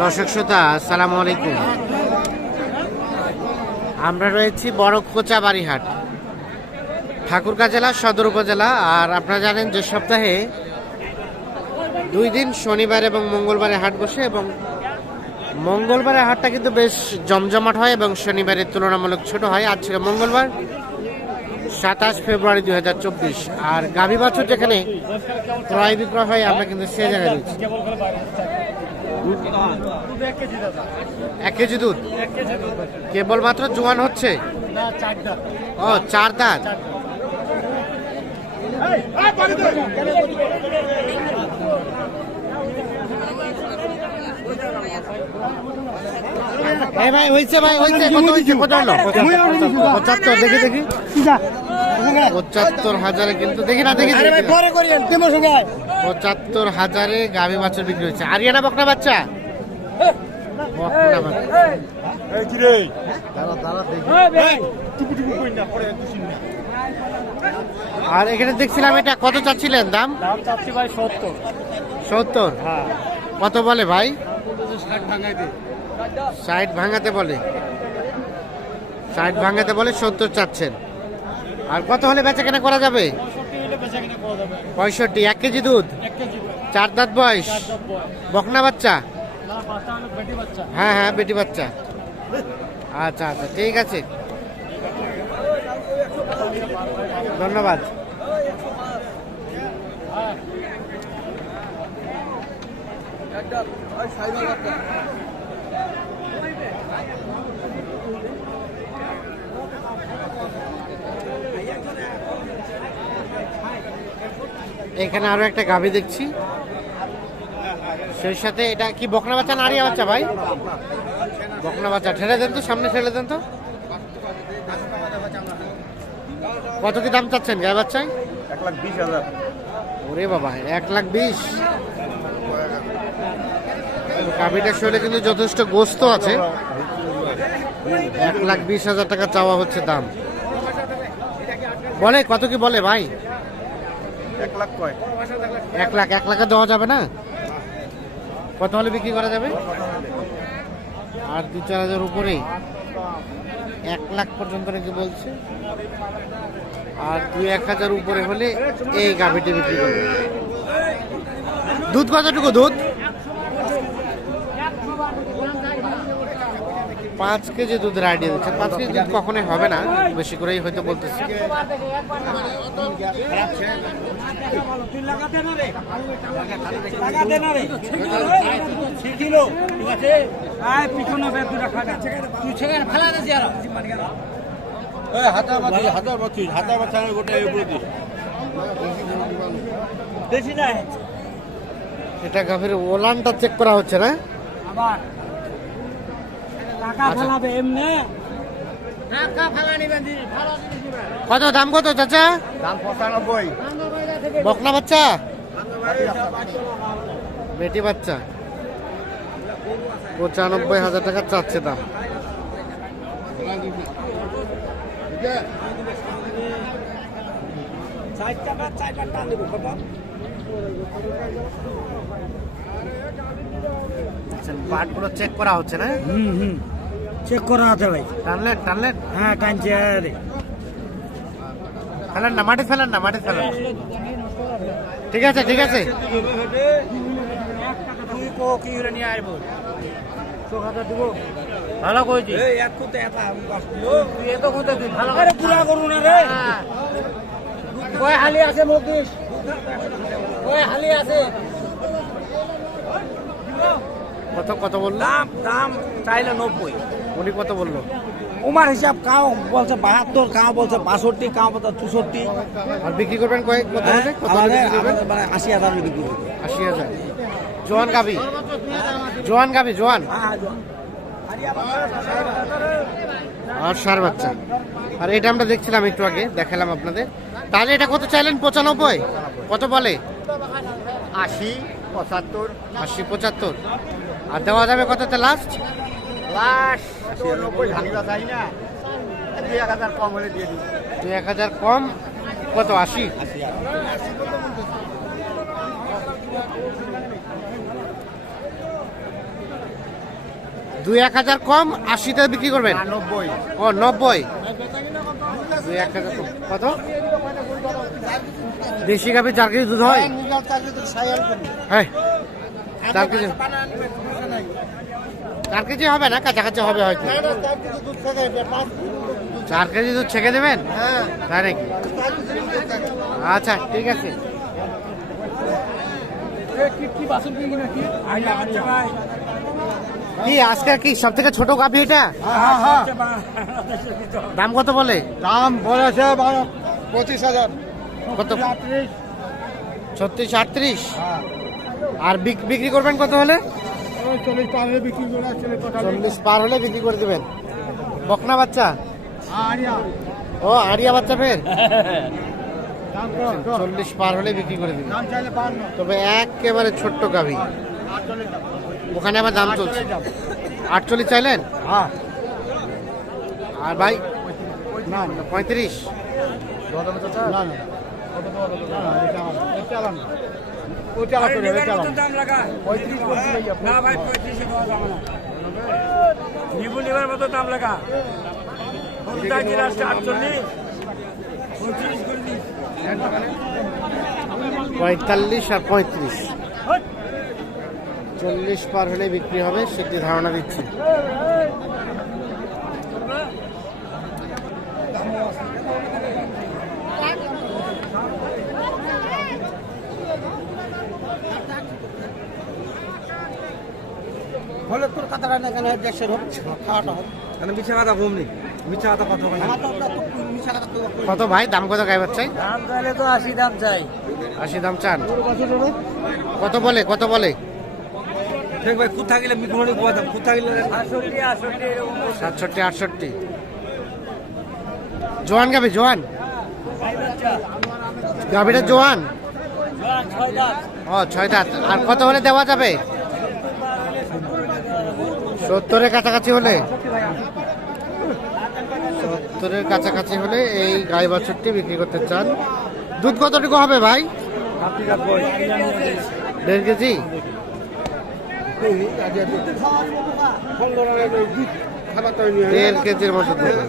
দর্শক শ্রোতা, আসসালামু আলাইকুম। আমরা রয়েছি বড় খোঁচা বাড়িহাট ঠাকুরগাঁ জেলা, সদর উপজেলা। আর আপনারা জানেন যে সপ্তাহে দুই দিন শনিবার এবং মঙ্গলবারে হাট বসে এবং মঙ্গলবারের হাটটা কিন্তু বেশ জমজমাট হয় এবং শনিবারের তুলনামূলক ছোট হয়। আজ ছিল মঙ্গলবার সাতাশ ফেব্রুয়ারি দুই হাজার চব্বিশ। আর গাভী বাছুর যেখানে ক্রয় বিক্রয় হয়, আমরা কিন্তু সে জায়গায় রয়েছি। এক কেজি দুধ? কেবলমাত্র জোয়ান হচ্ছে? ও, চার দাঁত। ভাই হয়েছে ভাই হয়েছে কত হয়েছে কত হলো পঁচাত্তর, দেখি দেখি। পঁচাত্তর হাজারে কিন্তু দেখি না দেখি। পঁচাত্তর হাজারে গাভী বাচ্চা বিক্রি হচ্ছে আরিয়ানা বকনা বাচ্চা? আর এখানে দেখছিলাম এটা কত চাচ্ছিলেন দাম? দাম চাচ্ছি ভাই সত্তর। সত্তর? হ্যাঁ। কত বলে ভাই? ষাট ভাঙাতে বলে। ষাট ভাঙাতে বলে সত্তর চাচ্ছেন। আর কত হলে বেচা কেনা করা যাবে। পঁয়ষট্টি এক কেজি দুধ? চার দাঁত বয়স? বকনা বাচ্চা। হ্যাঁ হ্যাঁ বেটি বাচ্চা। আচ্ছা আচ্ছা ঠিক আছে। ধন্যবাদ। এখানে আরও একটা গাভী দেখছি। সেই সাথে এটা কি বকনা বাচ্চা না আরিয়া বাচ্চা ভাই? বকনা বাচ্চা। ঠেলে দেন তো সামনে ঠেলে দেন তো। কত কি দাম চাচ্ছেন গায়ে বাচ্চায়? এক লাখ বিশ হাজার। ওরে বাবা এক লাখ বিশ। গাভীটার শরীরে কিন্তু যথেষ্ট গোস্ত আছে। এক লাখ বিশ হাজার টাকা চাওয়া হচ্ছে দাম। বলে? কত কি বলে ভাই? এক লাখ কয়। এক লাখ এক লাখে দেওয়া যাবে না? কত হলে বিক্রি করা যাবে? আর দু চার হাজার উপরেই এক লাখ পর্যন্ত নাকি বলছে? আর দুই এক হাজার উপরে হলে এই গাভিটি বিক্রি করবে। দুধ কতটুকু দুধ? পাঁচ কেজি দুধের আইডিয়া দিচ্ছে। পাঁচ কেজি দুধ কখনোই হবে না বেশি করেই হয়তো বলতেছি। এটা গাভীর ওলানটা চেক করা হচ্ছে না আবার টাকা আচ্ছা। ফেলাবে এমনি কত দাম কত চাচা? দাম পঁচানব্বই। বকনা বাচ্চা? বেটি বাচ্চা? পঁচানব্বই হাজার টাকা চাচ্ছে দাম। চার টাকা চার টাকা দেবো পাটগুলো চেক করা হচ্ছে না? হুম হুম। চেক করা আছে ভাই। টানলেন টানলেন? হ্যাঁ টানছে আরে ফেলেন না মাটি ফেলেন না মাটি ফেলেন। ঠিক আছে ঠিক আছে। তুই কো কি করে নিয়ে আইব চোখাটা দিব ভালো কইছি এই এক কুতে এটা তুই কত কত বলল? দাম দাম চাইলে নব্বই। উনি কত বলল? উমার হিসাব কাও বলছে বাহাত্তর কাও বলছে বাষট্টি কাও বলছে চৌষট্টি। আর বিক্রি করবেন কয়েক কত হলে? কত হলে বিক্রি করবেন? মানে আশি হাজার বিক্রি করবে। আশি হাজার। জোয়ান গাবি জোয়ান গাবি জোয়ান। আর সার বাচ্চা। আর এটা আমরা দেখছিলাম একটু আগে দেখালাম আপনাদের। তাহলে এটা কত চাইলেন? পঁচানব্বই? কত বলে? আশি। পঁচাত্তর। আশি পঁচাত্তর। আর দেওয়া যাবে কততে লাস্ট লাশ নব্বই ভাঙিবা চাই না। দুই এক হাজার কম হলে দিয়ে দিই দুই এক হাজার কম? কত আশি? দুই এক হাজার কম আশিতে বিক্রি করবেন? নব্বই। ও নব্বই। দুই এক কত? দেশি গাভি চার কেজি দুধ হয়? হ্যাঁ। চার কেজি। চার কেজি হবে না? কাছাকাছি হবে হয়তো। চার কেজি দুধ ছেঁকে দেবেন? তাই নাকি? আচ্ছা ঠিক আছে। কি আজকে কি সব থেকে ছোট গাভি এটা? দাম কত বলে? দাম বলেছে পঁচিশ হাজার। কত? ছত্রিশ আটত্রিশ? আর বিক- বিক্রি করবেন কত হলে? চল্লিশ পারে হলে বিক্রি করে দেবেন। বকনা বাচ্চা? ও আড়িয়া বাচ্চা ফের? চল্লিশ পার হলে বিক্রি করে দিবেন। তবে একেবারে ছোট্ট গাভি। ওখানে আবার দাম চলছে। আটচল্লিশ চাইলেন? হ্যাঁ। আর ভাই? না পঁয়ত্রিশ। নিবু নিবার মতো দাম লাগা? আটচল্লিশ? পঁয়তাল্লিশ আর পঁয়ত্রিশ। চল্লিশ পার হলে বিক্রি হবে সেটি ধারণা দিচ্ছি। হলে তোর কথাটা না কেন দেশের হোক খাওয়াটা হোক। মানে মিছা কথা ঘুমনি মিছা কথা কথা বলে আমার তো আপনার তো মিশা কথা তো কত ভাই দাম কত গাই বাচ্চাই দাম চাইলে তো আশি দাম চাই। আশি দাম চান। কত বলে কত বলে? ভাই খুদ থাকিলে মি ঘুমনি ঘুমাতাম খুদ থাকিলে আটষট্টি আটষট্টি এরকম সাতষট্টি আটষট্টি। জোয়ান গাবি জোয়ান। গাবিটা জোয়ান। ও ছয় দাঁত। আর কত হলে দেওয়া যাবে? সত্তরের কাছাকাছি হলে। সত্তরের কাছাকাছি হলে এই গাই বাছুরটি বিক্রি করতে চান। দুধ কতটুকু হবে ভাই? দেড় কেজি? দেড় কেজির মতো দুধ